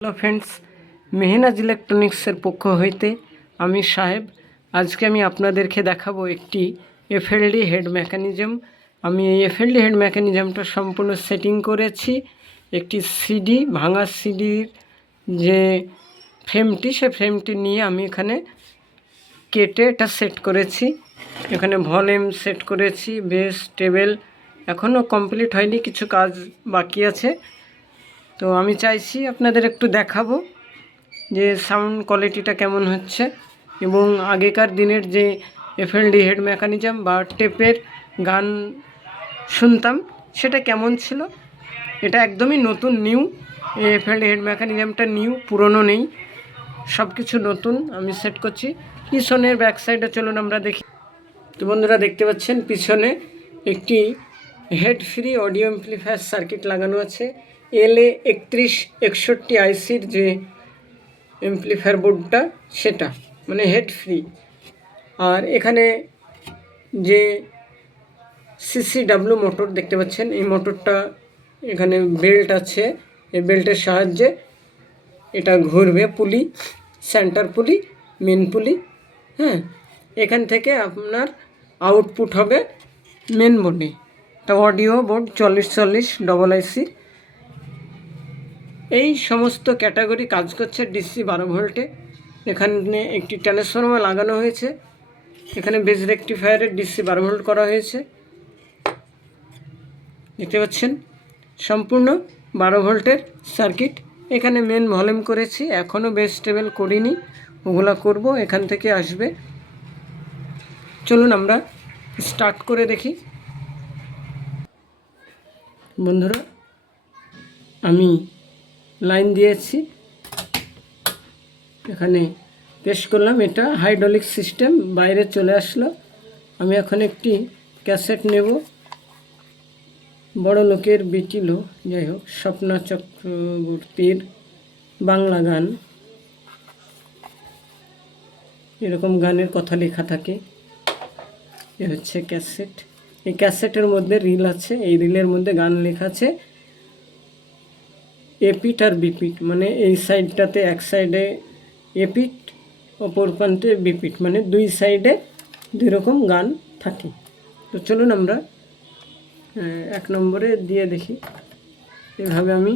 Hello friends, Mehnaz ইলেকট্রনিক্সের পক্ষ হইতে আমি সাহেব। আজকে আমি আপনাদেরকে দেখাবো একটি এফএলডি হেড মেকানিজম। আমি এই এফএলডি হেড মেকানিজমটা সম্পূর্ণ সেটিং করেছি। একটি সিডি, ভাঙা সিডির যে ফ্রেমটি, সে ফ্রেমটি নিয়ে আমি এখানে কেটে এটা সেট করেছি। এখানে ভলিউম সেট করেছি, বেস, টেবিল এখনও কমপ্লিট হয়নি, কিছু কাজ বাকি আছে। তো আমি চাইছি আপনাদের একটু দেখাবো যে সাউন্ড কোয়ালিটিটা কেমন হচ্ছে এবং আগেকার দিনের যে এফএলডি হেড মেকানিজম বা টেপের গান শুনতাম সেটা কেমন ছিল। এটা একদমই নতুন, নিউ। এই এফএলডি হেড মেকানিজমটা নিউ, পুরনো নেই, সব কিছু নতুন আমি সেট করছি। পিছনের ব্যাক সাইডে চলুন আমরা দেখি। তো বন্ধুরা দেখতে পাচ্ছেন পিছনে একটি head free audio amplifier circuit লাগানো আছে। LA3161 আইসির যে অ্যাম্প্লিফায়ার বোর্ডটা, সেটা মানে হেড ফ্রি। আর এখানে যে CCW মোটর দেখতে পাচ্ছেন, এই মোটরটা এখানে বেল্ট আছে, এই বেল্টের সাহায্যে এটা ঘুরবে। পুলি, সেন্টার পুলি, মেন পুলি। হ্যাঁ, এখান থেকে আপনার আউটপুট হবে মেন বোর্ডে। এটা অডিও বোর্ড 4040 ডবল আইসি। এই সমস্ত ক্যাটাগরি কাজ করছে ডিসি 12 ভোল্টে। এখানে একটি ট্রান্সফরমার লাগানো হয়েছে। এখানে বেস রেকটিফায়ারের ডিসি 12 ভোল্ট করা হয়েছে, দেখতে পাচ্ছেন। সম্পূর্ণ 12 ভোল্টের সার্কিট। এখানে মেন ভলিউম করেছি, এখনও বেস টেবিল করিনি, ওগুলা করব, এখান থেকে আসবে। চলুন আমরা স্টার্ট করে দেখি। বন্ধুরা, আমি লাইন দিয়েছি, এখানে পেশ করলাম। এটা হাইড্রোলিক সিস্টেম, বাইরে চলে আসলো। আমি এখন একটি ক্যাসেট নেব, বড় লোকের বিটিলো, যাই হোক, স্বপ্না চক্রবর্তীর বাংলা গান, এরকম গানের কথা লেখা থাকে। এ হচ্ছে ক্যাসেট। এই ক্যাসেটের মধ্যে রিল আছে, এই রিলের মধ্যে গান লেখা আছে। এপিট আর বিপিট, মানে এই সাইডটাতে এক সাইডে এপিট, অপর প্রান্তে বিপিট, মানে দুই সাইডে দুই রকম গান থাকে। তো চলুন আমরা 1 নম্বরে দিয়ে দেখি। এভাবে আমি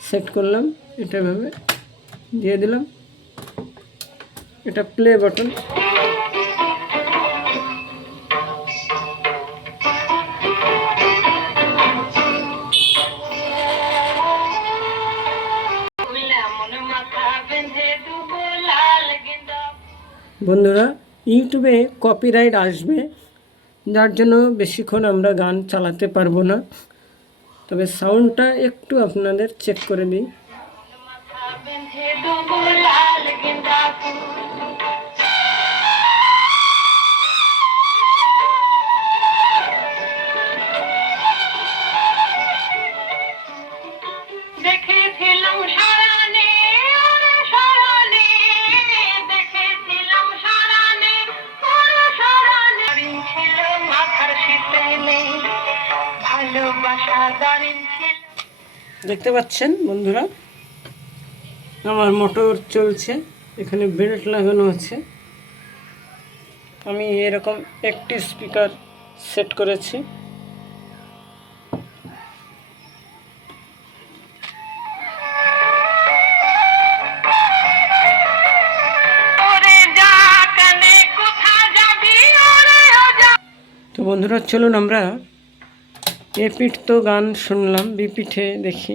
সেট করলাম, এটা এভাবে দিয়ে দিলাম। এটা প্লে বাটন। বন্ধুরা, ইউটিউবে কপিরাইট আসবে, যার জন্য বেশিক্ষণ আমরা গান চালাতে পারবো না। তবে সাউন্ডটা একটু আপনাদের চেক করে দিই। দেখতে পাচ্ছেন বন্ধুরা, আমার মোটর চলছে, এখানে বেল্ট লাগানো আছে। আমি এরকম একটি স্পিকার সেট করেছি। তো বন্ধুরা, চলুন আমরা এপিট তো গান শুনলাম, বিপিঠে দেখি।